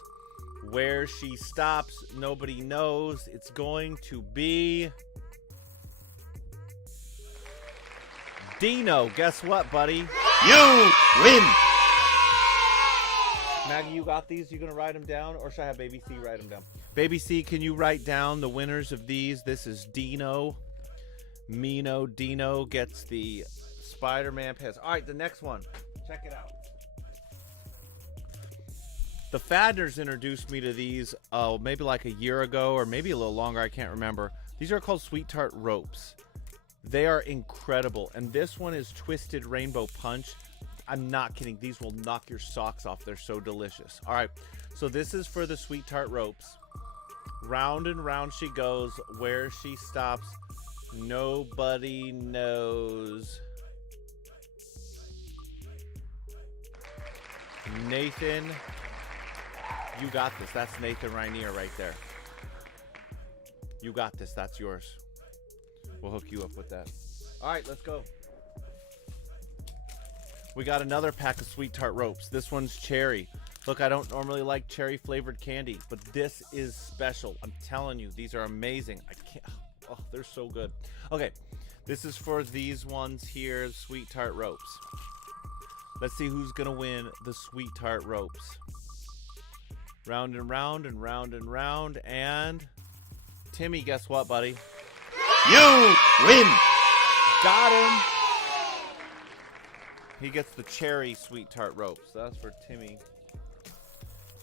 Where she stops, nobody knows. It's going to be Dino. Guess what, buddy? You win. Maggie, you got these? You gonna write them down, or should I have Baby C write them down? Baby C, can you write down the winners of these? This is Dino. Dino gets the Spider-Man Pez. All right, the next one. Check it out. The Fadners introduced me to these maybe like a year ago, or maybe a little longer. I can't remember. These are called Sweet Tart Ropes. They are incredible, and this one is Twisted Rainbow Punch. I'm not kidding. These will knock your socks off. They're so delicious. All right, so this is for the Sweet Tart Ropes. Round and round she goes. Where she stops, nobody knows. Nathan, you got this. That's Nathan Rainier right there. You got this. That's yours. We'll hook you up with that. All right, let's go. We got another pack of Sweet Tart Ropes. This one's cherry. Look, I don't normally like cherry flavored candy, but this is special. I'm telling you, these are amazing. I can't, oh, they're so good. Okay, this is for these ones here, Sweet Tart Ropes. Let's see who's gonna win the Sweet Tart Ropes. Round and round and round and round, and Timmy, guess what, buddy? You win. Got him. He gets the cherry Sweet Tart Ropes. That's for Timmy.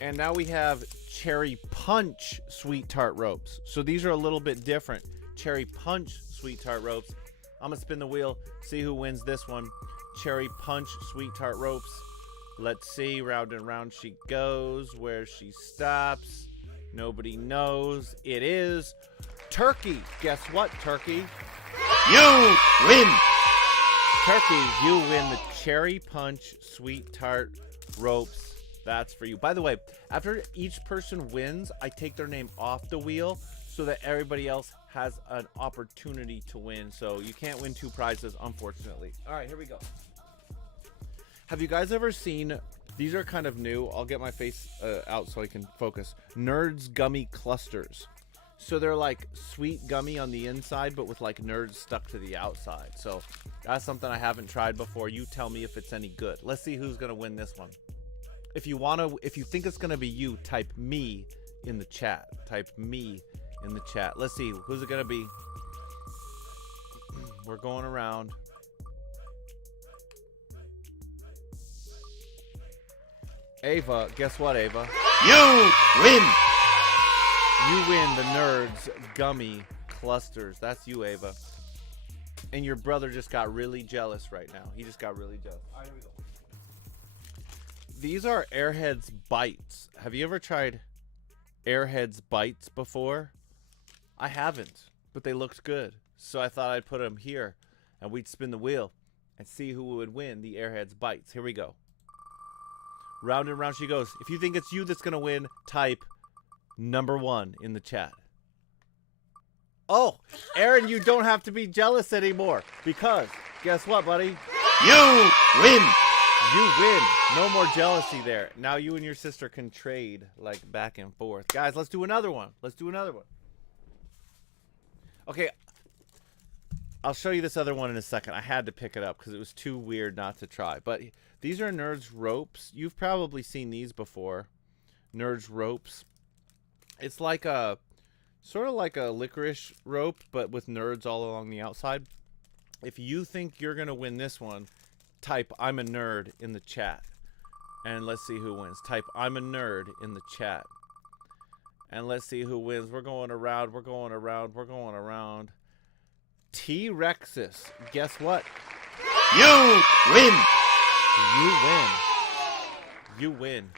And now we have Cherry Punch Sweet Tart Ropes. So these are a little bit different. Cherry Punch Sweet Tart Ropes. I'm going to spin the wheel, see who wins this one. Cherry Punch Sweet Tart Ropes. Let's see. Round and round she goes. Where she stops, nobody knows. It is Turkey. Guess what, Turkey? You win. Turkey, you win the Cherry Punch Sweet Tart Ropes. That's for you. By the way, after each person wins, I take their name off the wheel so that everybody else has an opportunity to win. So you can't win 2 prizes, unfortunately. All right, here we go. Have you guys ever seen, these are kind of new. I'll get my face out so I can focus. Nerds Gummy Clusters. So they're like sweet gummy on the inside, but with like nerds stuck to the outside. So that's something I haven't tried before. You tell me if it's any good. Let's see who's gonna win this one. If you think it's gonna be you, type me in the chat. Type me in the chat. Let's see, who's it gonna be? We're going around. Ava, guess what, Ava? You win. You win the Nerds Gummy Clusters. That's you, Ava. And your brother just got really jealous right now. He just got really jealous. All right, here we go. These are Airheads Bites. Have you ever tried Airheads Bites before? I haven't, but they looked good. So I thought I'd put them here, and we'd spin the wheel and see who would win the Airheads Bites. Here we go. Round and round she goes. If you think it's you that's going to win, type number 1 in the chat. Oh, Aaron, you don't have to be jealous anymore, because guess what, buddy? You win. You win. No more jealousy there. Now you and your sister can trade like back and forth. Guys, let's do another one. Let's do another one. Okay. I'll show you this other one in a second. I had to pick it up because it was too weird not to try. But these are Nerds Ropes. You've probably seen these before. Nerds Ropes. It's like a, sort of like a licorice rope, but with nerds all along the outside. If you think you're going to win this one, type I'm a nerd in the chat. And let's see who wins. Type I'm a nerd in the chat. And let's see who wins. We're going around. We're going around. We're going around. T-Rexus. Guess what? You win. You win. You win.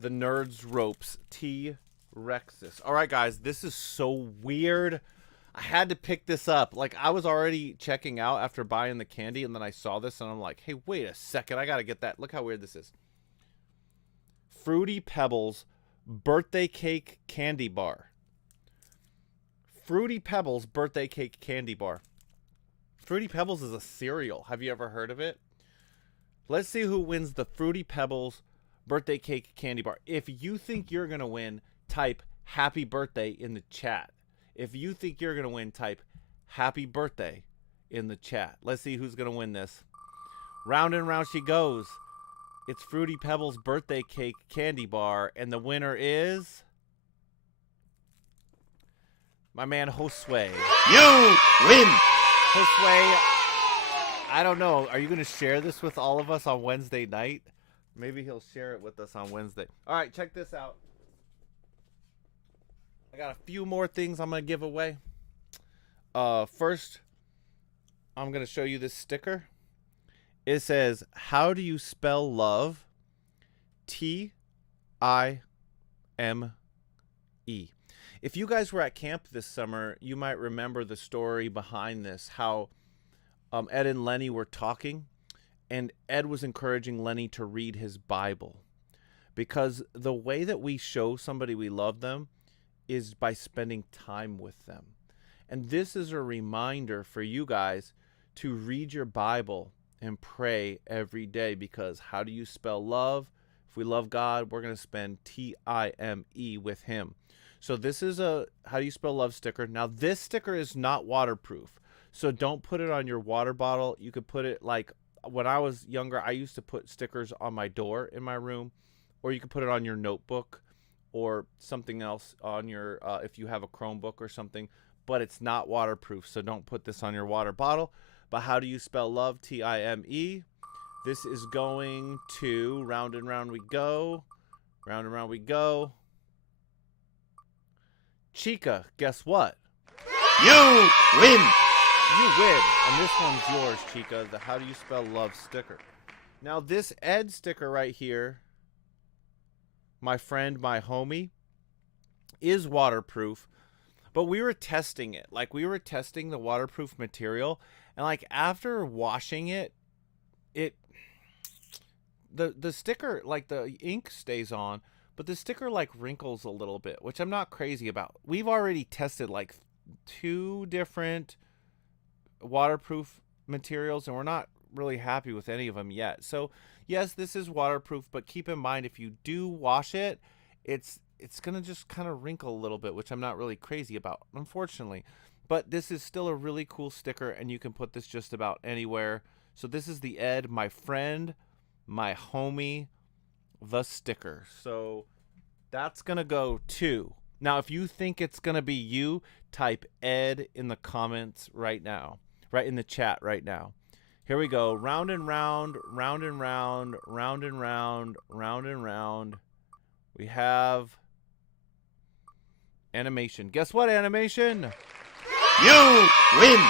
The Nerds Ropes. T-Rexus. All right, guys. This is so weird. I had to pick this up. Like, I was already checking out after buying the candy, and then I saw this, and I'm like, hey, wait a second. I got to get that. Look how weird this is. Fruity Pebbles birthday cake candy bar. Fruity Pebbles birthday cake candy bar. Fruity Pebbles is a cereal. Have you ever heard of it? Let's see who wins the Fruity Pebbles birthday cake candy bar. If you think you're going to win, type happy birthday in the chat. If you think you're going to win, type happy birthday in the chat. Let's see who's going to win this. Round and round she goes. It's Fruity Pebbles birthday cake candy bar, and the winner is my man Josue. You win. Josue, I don't know. Are you going to share this with all of us on Wednesday night? Maybe he'll share it with us on Wednesday. All right, check this out. I got a few more things I'm going to give away. First, I'm going to show you this sticker. It says, how do you spell love? T-I-M-E. If you guys were at camp this summer, you might remember the story behind this, how Ed and Lenny were talking, and Ed was encouraging Lenny to read his Bible. Because the way that we show somebody we love them is by spending time with them. And this is a reminder for you guys to read your Bible and pray every day, because how do you spell love? If we love God, we're going to spend T-I-M-E with him. So this is a how do you spell love sticker. Now this sticker is not waterproof, so don't put it on your water bottle. You could put it, like when I was younger, I used to put stickers on my door in my room, or you could put it on your notebook or something else on your if you have a Chromebook or something, but it's not waterproof, so don't put this on your water bottle. But how do you spell love? T-I-M-E. This is going to round and round we go. Round and round we go. Chica, guess what? You win. You win. And this one's yours, Chica. The how do you spell love sticker. Now this Ed sticker right here, my friend, my homie, is waterproof. But we were testing it. Like, we were testing the waterproof material. And like after washing it, the sticker, like the ink stays on, but the sticker like wrinkles a little bit, which I'm not crazy about. We've already tested like two different waterproof materials, and we're not really happy with any of them yet. So yes, this is waterproof, but keep in mind if you do wash it, it's gonna just kind of wrinkle a little bit, which I'm not really crazy about, unfortunately. But this is still a really cool sticker, and you can put this just about anywhere. So this is the Ed, my friend, my homie, the sticker. So that's gonna go to. Now, if you think it's gonna be you, type Ed in the comments right now, right in the chat right now. Here we go. Round and round, round and round, round and round, round and round. We have animation. Guess what, animation? You win.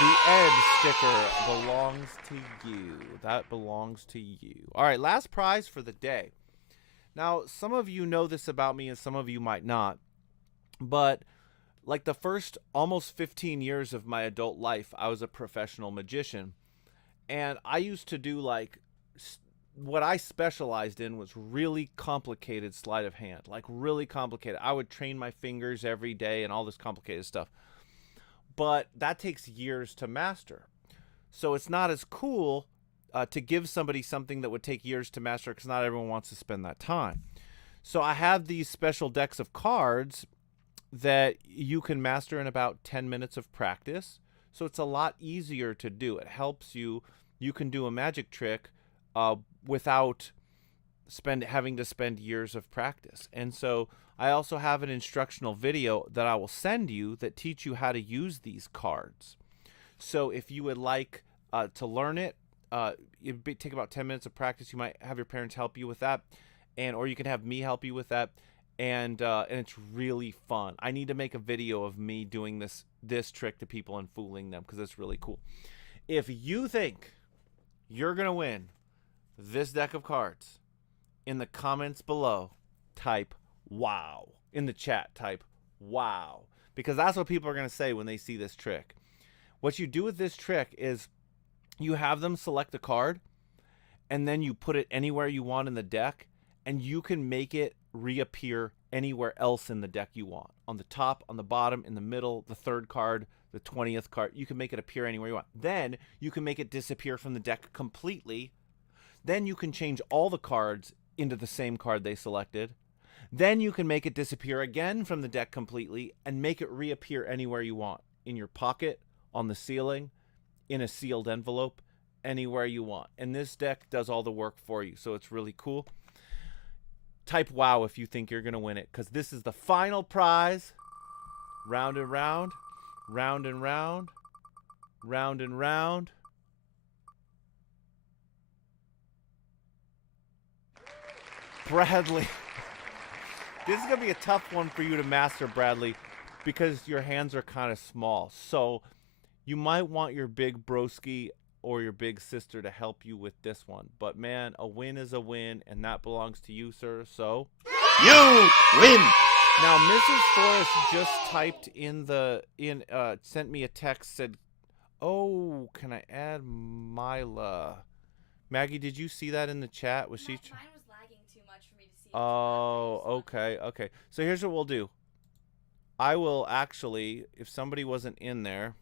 The Ed sticker belongs to you. That belongs to you. All right, last prize for the day. Now, some of you know this about me and some of you might not. But like the first almost 15 years of my adult life, I was a professional magician. And I used to do like what I specialized in was really complicated sleight of hand, like really complicated. I would train my fingers every day and all this complicated stuff. But that takes years to master. So it's not as cool to give somebody something that would take years to master because not everyone wants to spend that time. So I have these special decks of cards that you can master in about 10 minutes of practice. So it's a lot easier to do. It helps you. You can do a magic trick without having to spend years of practice. And so I also have an instructional video that I will send you that teach you how to use these cards. So if you would like to learn it, it'd take about 10 minutes of practice. You might have your parents help you with that, or you can have me help you with that. And it's really fun. I need to make a video of me doing this trick to people and fooling them because it's really cool. If you think you're gonna win this deck of cards, in the comments below, type wow. In the chat, type wow, because that's what people are gonna say when they see this trick. What you do with this trick is you have them select a card, and then you put it anywhere you want in the deck, and you can make it reappear anywhere else in the deck you want. On the top, on the bottom, in the middle, the third card, the 20th card. You can make it appear anywhere you want. Then you can make it disappear from the deck completely. Then you can change all the cards into the same card they selected. Then you can make it disappear again from the deck completely and make it reappear anywhere you want. In your pocket, on the ceiling, in a sealed envelope, anywhere you want. And this deck does all the work for you, so it's really cool. Type wow if you think you're going to win it, because this is the final prize. Round and round, round and round, round and round. Bradley. This is going to be a tough one for you to master, Bradley, because your hands are kind of small. So you might want your big broski or your big sister to help you with this one. But man, a win is a win, and that belongs to you, sir. So You win. now Mrs. Forrest just typed sent me a text, said, "Oh, can I add Mila?" Maggie, did you see that in the chat? Was she? Mine was lagging too much for me to see. Oh, okay. So here's what we'll do. I will actually, if somebody wasn't in there,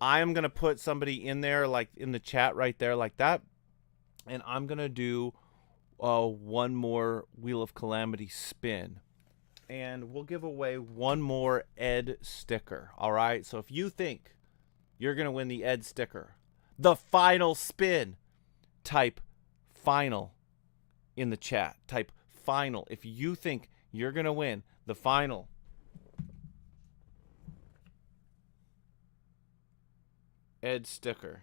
I am going to put somebody in there, like in the chat right there, like that. And I'm going to do one more Wheel of Calamity spin. And we'll give away one more Ed sticker. All right. So if you think you're going to win the Ed sticker, the final spin, type final in the chat. Type final. If you think you're going to win the final Ed sticker.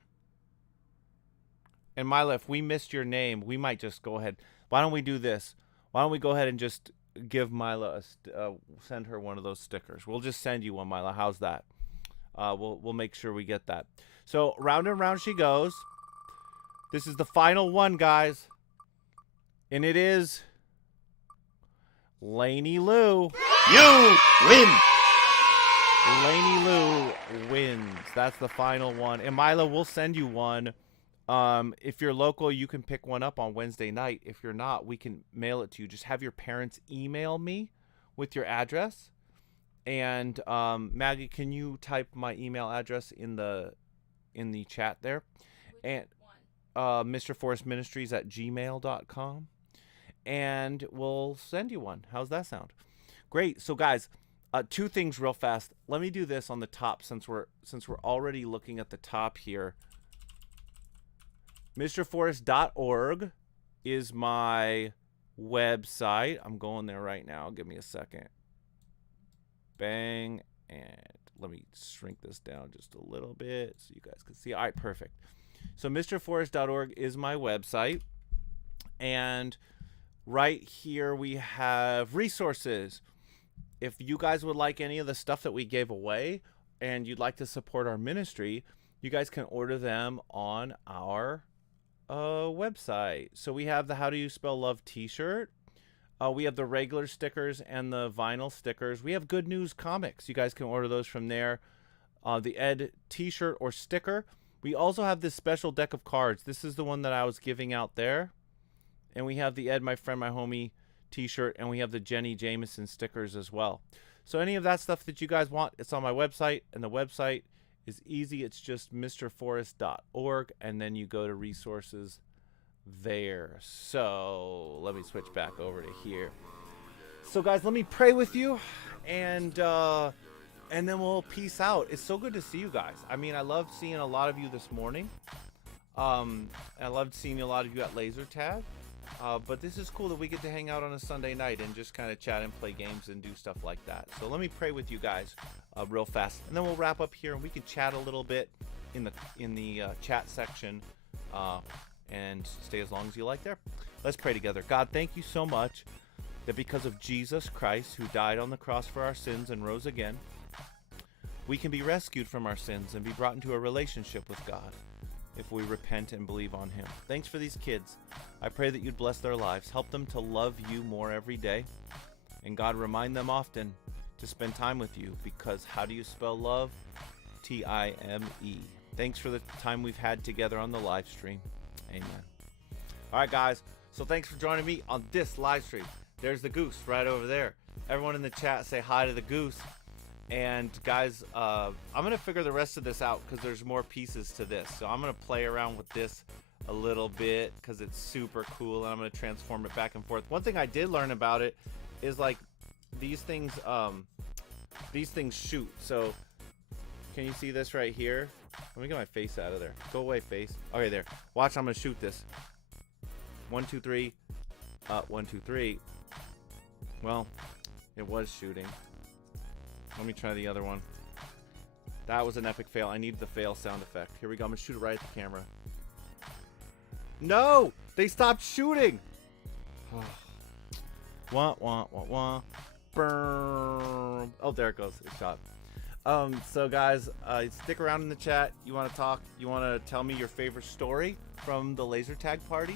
And Mila, if we missed your name, we might just go ahead. Why don't we do this? Why don't we go ahead and just give Mila send her one of those stickers? We'll just send you one, Mila. How's that? We'll make sure we get that. So round and round she goes. This is the final one, guys, and it is Lainey Lou. You win. Lainey Lou wins. That's the final one. And Mila, we'll send you one. If you're local, you can pick one up on Wednesday night. If you're not, we can mail it to you. Just have your parents email me with your address, And Maggie, can you type my email address in the chat there? Which And one? mrforrestministries@gmail.com, and we'll send you one. How's that sound? Great. So guys, two things real fast. Let me do this on the top since we're already looking at the top here. mrforrest.org is my website. I'm going there right now. Give me a second. Bang. And let me shrink this down just a little bit so you guys can see. All right, perfect. So mrforrest.org is my website. And right here we have resources. If you guys would like any of the stuff that we gave away and you'd like to support our ministry, you guys can order them on our website. So we have the How Do You Spell Love t-shirt. We have the regular stickers and the vinyl stickers. We have Good News comics. You guys can order those from there. The Ed t-shirt or sticker. We also have this special deck of cards. This is the one that I was giving out there. And we have the Ed, My Friend, My Homie t-shirt. And we have the Jenny Jameson stickers as well. So any of that stuff that you guys want, it's on my website. And the website is easy. It's just mrforrest.org. And then you go to resources there. So let me switch back over to here. So guys, let me pray with you, and then we'll peace out. It's so good to see you guys. I mean, I loved seeing a lot of you this morning. I loved seeing a lot of you at laser tag. But this is cool that we get to hang out on a Sunday night and just kind of chat and play games and do stuff like that. So let me pray with you guys real fast, and then we'll wrap up here and we can chat a little bit in the chat section. And stay as long as you like there. Let's pray together. God, thank you so much that because of Jesus Christ, who died on the cross for our sins and rose again, we can be rescued from our sins and be brought into a relationship with God if we repent and believe on him. Thanks for these kids. I pray that you'd bless their lives. Help them to love you more every day. And God, remind them often to spend time with you, because how do you spell love? T-I-M-E. Thanks for the time we've had together on the live stream. Amen. All right, guys. So thanks for joining me on this live stream. There's the goose right over there. Everyone in the chat say hi to the goose. And guys, I'm going to figure the rest of this out because there's more pieces to this. So I'm going to play around with this a little bit because it's super cool. And I'm going to transform it back and forth. One thing I did learn about it is like these things shoot. So can you see this right here? Let me get my face out of there. Go away, face. Okay, there. Watch, I'm going to shoot this. 1, 2, 3. 1, 2, 3. Well, it was shooting. Let me try the other one. That was an epic fail. I need the fail sound effect. Here we go. I'm going to shoot it right at the camera. No! They stopped shooting! Wah, wah, wah, wah. Burn. Oh, there it goes. It shot. So guys, stick around in the chat. You want to talk? You want to tell me your favorite story from the laser tag party?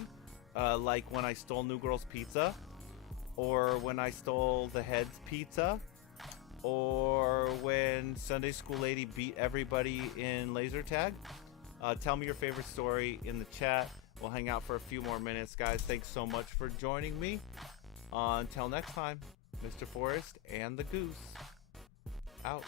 Like when I stole New Girl's pizza, or when I stole the Head's pizza, or when Sunday School Lady beat everybody in laser tag. Tell me your favorite story in the chat. We'll hang out for a few more minutes, guys. Thanks so much for joining me. Until next time, Mr. Forrest and the Goose out.